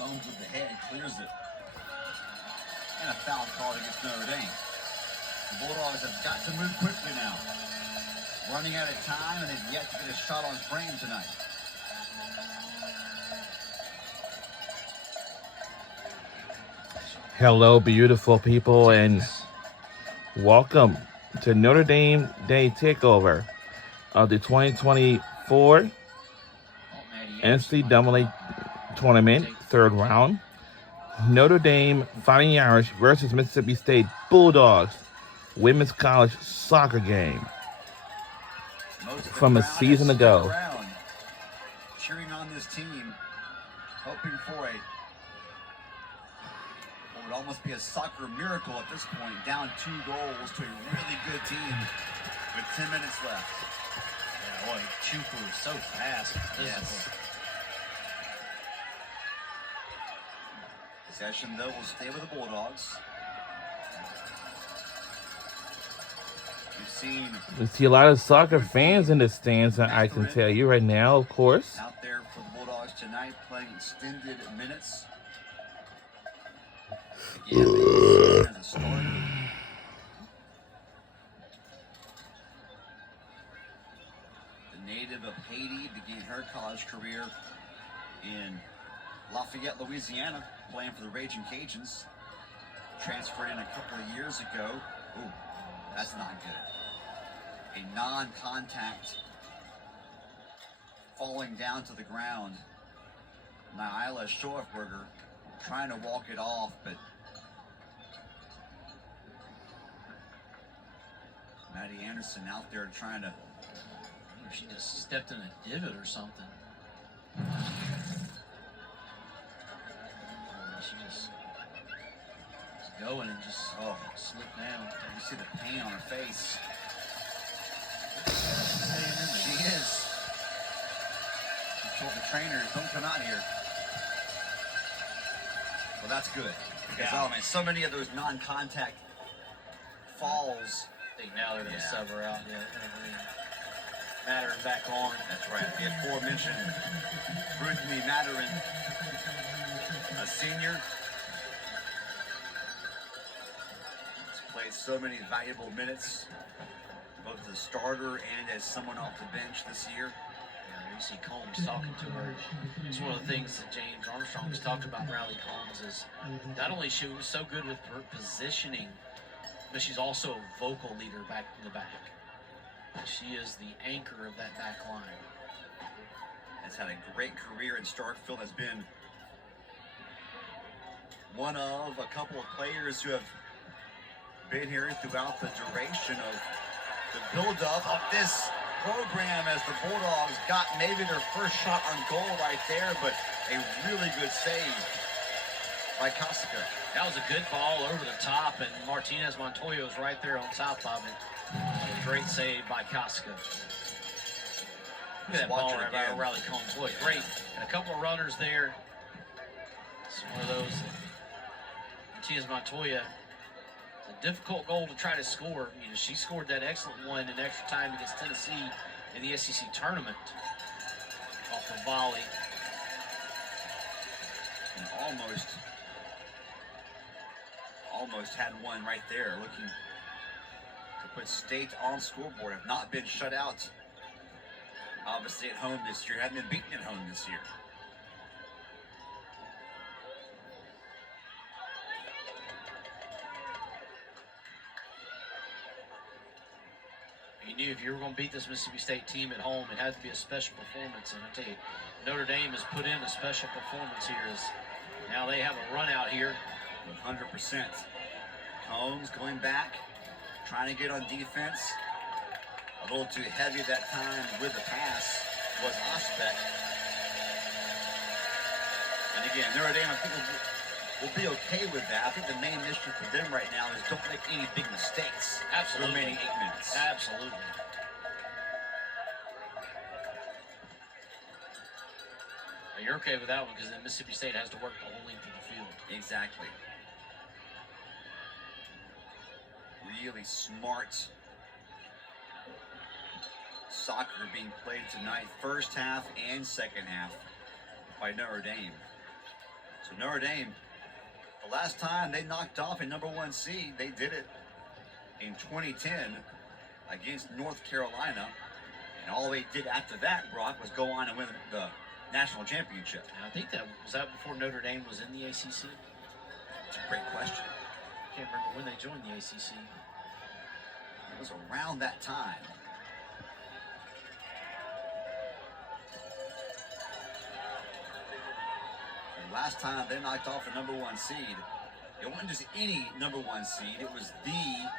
Combs with the head clears it. And a foul call against Notre Dame. The Bulldogs have got to move quickly now. Running out of time, and they've yet to get a shot on frame tonight. Hello, beautiful people, and welcome to Notre Dame Day Takeover of the 2024 NCAA Tournament, third round. Notre Dame Fighting Irish versus Mississippi State Bulldogs women's college soccer game from a season ago. Cheering on this team, hoping for what would almost be a soccer miracle at this point. Down 2 goals to a really good team with 10 minutes left. Yeah, boy, Chuku is so fast. Yes. Possession, though, will stay with the Bulldogs. We see a lot of soccer fans in the stands, I can tell you right now, of course. Out there for the Bulldogs tonight, playing extended minutes. Again, as a starter. The native of Haiti began her college career in Lafayette, Louisiana, playing for the Raging Cajuns. Transferred in a couple of years ago. Ooh, that's not good. A non-contact falling down to the ground. Nyla Schorfberger trying to walk it off, but Maddie Anderson out there trying to. She just stepped in a divot or something. She just going and just slipped down. You see the pain on her face. She is. She told the trainers, don't come out here. Well, that's good. Because, so many of those non-contact falls. I think now they're going to sub her out. Yeah, Matterin back on. That's right. The aforementioned Ruthie Matterin, a senior. Has played so many valuable minutes, both as a starter and as someone off the bench this year. Yeah, you see Combs talking to her. It's one of the things that James Armstrong has talked about Riley Combs is not only she was so good with her positioning, but she's also a vocal leader back in the back. She is the anchor of that back line. Has had a great career in Starkville. Has been one of a couple of players who have been here throughout the duration of the build-up of this program as the Bulldogs got maybe their first shot on goal right there, but a really good save by Kosika. That was a good ball over the top, and Martinez Montoya was right there on top of it. A great save by Kosika. Look at that ball right by Riley Combs. Boy, great. And a couple of runners there. It's one of those. Martinez Montoya. It's a difficult goal to try to score. You know, she scored that excellent one in extra time against Tennessee in the SEC tournament off a volley. And almost had one right there, looking to put State on scoreboard. Have not been shut out, obviously, at home this year. Haven't been beaten at home this year. You knew if you were going to beat this Mississippi State team at home, it had to be a special performance. And I tell you, Notre Dame has put in a special performance here. Now they have a run out here. 100%. Combs going back, trying to get on defense. A little too heavy that time with the pass was Osbeck. And again, Notre Dame, I think, will be okay with that. I think the main issue for them right now is don't make any big mistakes. Absolutely. The remaining 8 minutes. Absolutely. Now you're okay with that one because then Mississippi State has to work the whole length of the field. Exactly. Really smart soccer being played tonight, first half and second half by Notre Dame. So Notre Dame, the last time they knocked off a #1 seed, they did it in 2010 against North Carolina. And all they did after that, Brock, was go on and win the national championship. And I think that was before Notre Dame was in the ACC. It's a great question. I can't remember when they joined the ACC. It was around that time. The last time they knocked off a #1 seed, it wasn't just any #1 seed, it was the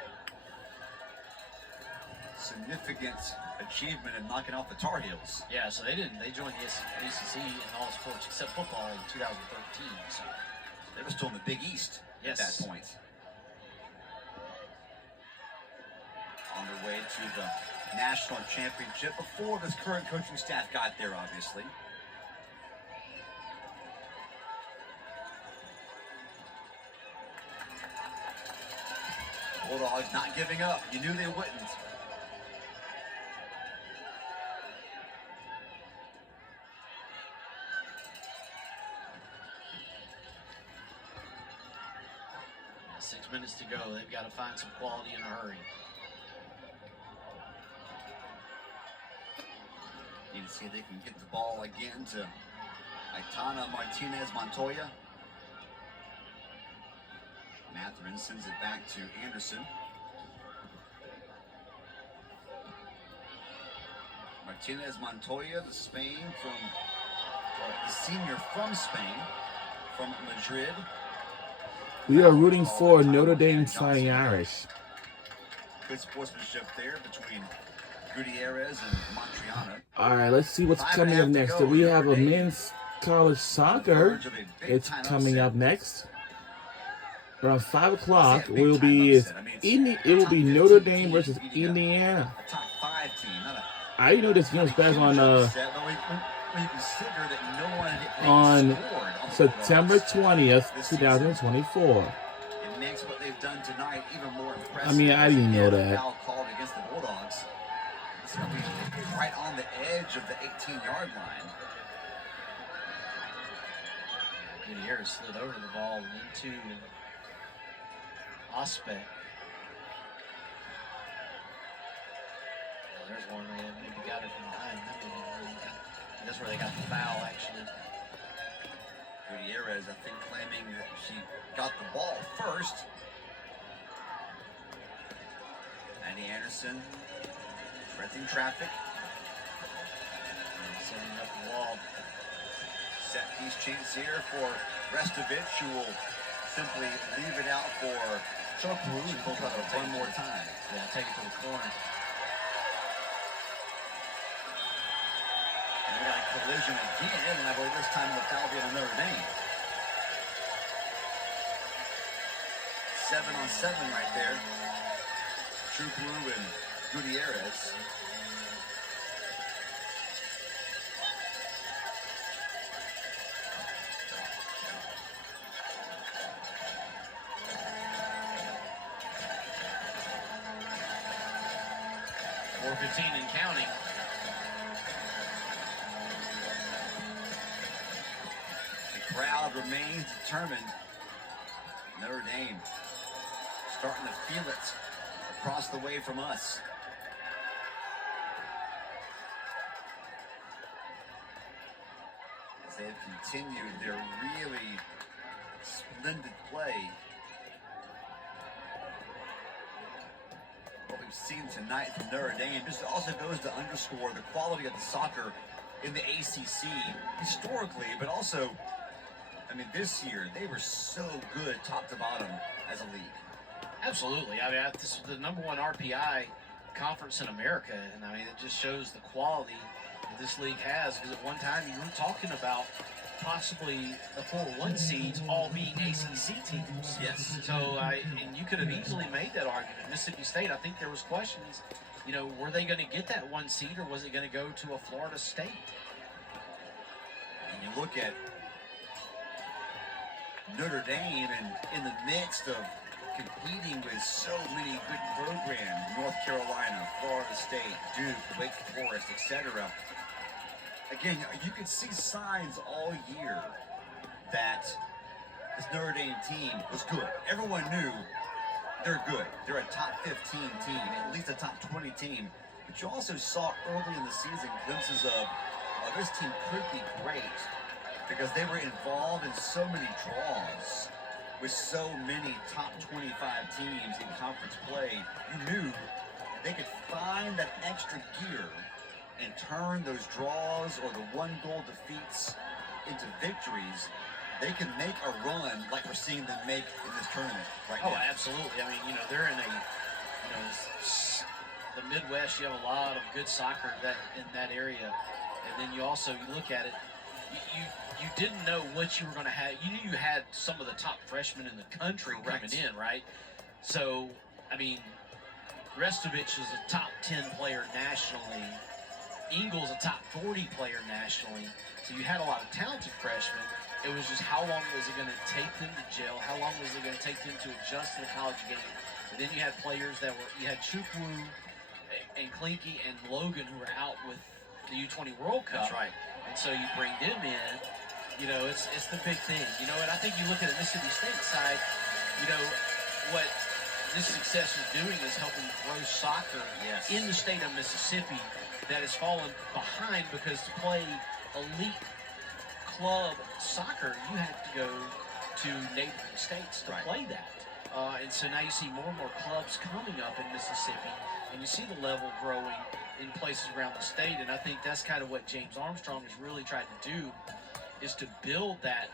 significant achievement of knocking off the Tar Heels. Yeah, so they didn't. They joined the ACC in all sports except football in 2013. So they were still in the Big East at that point. On their way to the national championship before this current coaching staff got there, obviously. Bulldogs not giving up. You knew they wouldn't. Minutes to go. They've got to find some quality in a hurry. Need to see if they can get the ball again to Aitana Martinez Montoya. Matherin sends it back to Anderson. Martinez Montoya, the senior from Spain, from Madrid. We are rooting for Notre Dame Fighting Irish. Good sportsmanship there between Gutierrez and Montriano. All right, let's see what's coming up next. So we have a men's college soccer. It's coming up next. Around 5 o'clock, it will be Notre Dame versus Indiana. A top 5 team, not a I know this game's back on September 20th, 2024. It makes what they've done tonight even more impressive. I mean, I didn't know that. Foul called against the Bulldogs. It's going to be right on the edge of the 18-yard line. Gutierrez slid over the ball into Ospe. Well, there's one where they maybe got it from behind. That's where they got the foul, actually. Gutierrez, I think, claiming that she got the ball first. Andy Anderson, directing traffic. Setting up the wall. Set piece chance here for Restovich, who will simply leave it out for Chokwu, who pulls out one more time. Yeah, take it to the corner. And we got a collision again, and I believe this time the foul will be on Notre Dame. 7-on-7 right there. Chokwu and Gutierrez. And counting. The crowd remains determined. Notre Dame starting to feel it across the way from us. As they've continued their really splendid play. What we've seen tonight from Notre Dame just also goes to underscore the quality of the soccer in the ACC historically, but also, I mean, this year they were so good top to bottom as a league. Absolutely. I mean, this is the #1 RPI conference in America, and I mean, it just shows the quality that this league has. Because at one time you were talking about possibly the 4-1 seeds all being ACC teams. Yes. So, and you could have easily made that argument. Mississippi State, I think there was questions, you know, were they going to get that 1 seed or was it going to go to a Florida State? And you look at Notre Dame and in the midst of competing with so many good programs, North Carolina, Florida State, Duke, Wake Forest, etc. Again, you could see signs all year that this Notre Dame team was good. Everyone knew they're good. They're a top 15 team, at least a top 20 team. But you also saw early in the season glimpses of, oh, this team could be great because they were involved in so many draws with so many top 25 teams in conference play. You knew they could find that extra gear and turn those draws or the one-goal defeats into victories. They can make a run like we're seeing them make in this tournament right now. Oh, absolutely. I mean, they're in the Midwest. You have a lot of good soccer in that area, and then you look at it. You didn't know what you were going to have. You knew you had some of the top freshmen in the country coming in, right? So, I mean, Restovich is a top 10 player nationally. Ingles a top 40 player nationally. So you had a lot of talented freshmen. It was just how long was it going to take them to gel? How long was it going to take them to adjust to the college game? And then you had players you had Chukwu and Klinky and Logan who were out with the U20 World Cup. That's right. And so you bring them in. It's the big thing. And I think you look at the Mississippi State side, what this success is doing is helping grow soccer in the state of Mississippi that has fallen behind because to play elite club soccer, you have to go to neighboring states to play that. And so now you see more and more clubs coming up in Mississippi, and you see the level growing in places around the state. And I think that's kind of what James Armstrong has really tried to do, is to build that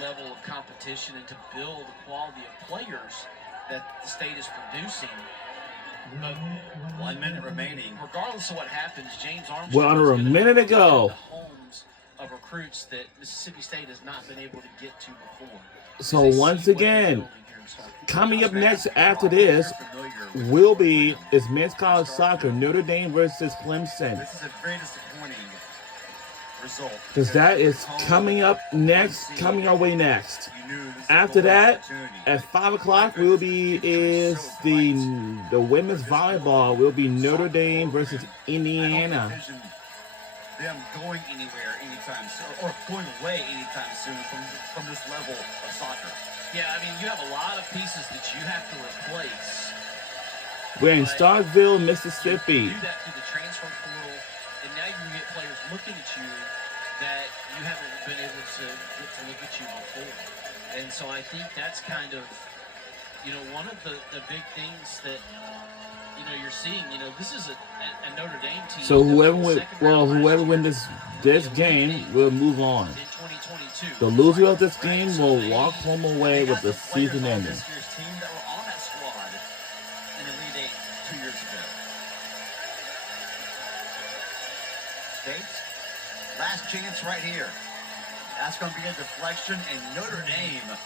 level of competition and to build the quality of players that the state is producing. But 1 minute remaining. Regardless of what happens, James Armstrong. Well, under a minute to go. The homes of recruits that Mississippi State has not been able to get to before. So once again, coming up next after this will be men's college soccer, Notre Dame versus Clemson. This is a very disappointing result. Because that is coming up next, coming our way next. After that, at 5 o'clock, the women's volleyball will be Notre Dame versus Indiana. Them going anywhere anytime soon, or going away anytime soon from this level of soccer. Yeah, I mean, you have a lot of pieces that you have to replace. We're in Starkville, Mississippi. You do that through the transfer portal, and now you get players looking at you that you haven't been able to get to look at you before. And so I think that's kind of, one of the big things that, you're seeing. This is a Notre Dame team. So whoever wins this game will move on. In 2022. The loser of this game will walk home away with the season ending. This year's team that were on that squad in Elite 8 2 years ago. State, last chance right here. That's going to be a deflection, and Notre Dame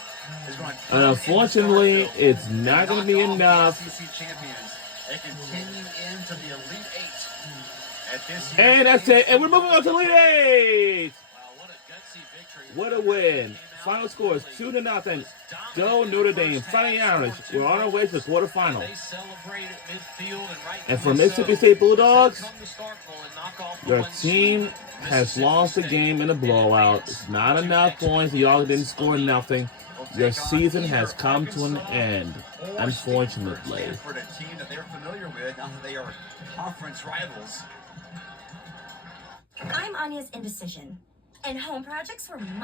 is going to. And unfortunately, it's not going to be enough. SEC champions. They continue into the Elite 8 at this year's. And that's it. And we're moving on to Elite 8. Wow, what a gutsy victory. What a win. Final score is 2-0. Go Notre Dame. Fighting Irish. We're on our way to the quarterfinal. They celebrate at midfield, And for Mississippi State Bulldogs, come to Starkville and knock off the your 1 team seed. has lost the game in a blowout. It's not enough points. Y'all didn't score nothing. Your season has come to an end, unfortunately. For the team that they're familiar with, now that they are conference rivals. I'm Anya's indecision, and home projects were my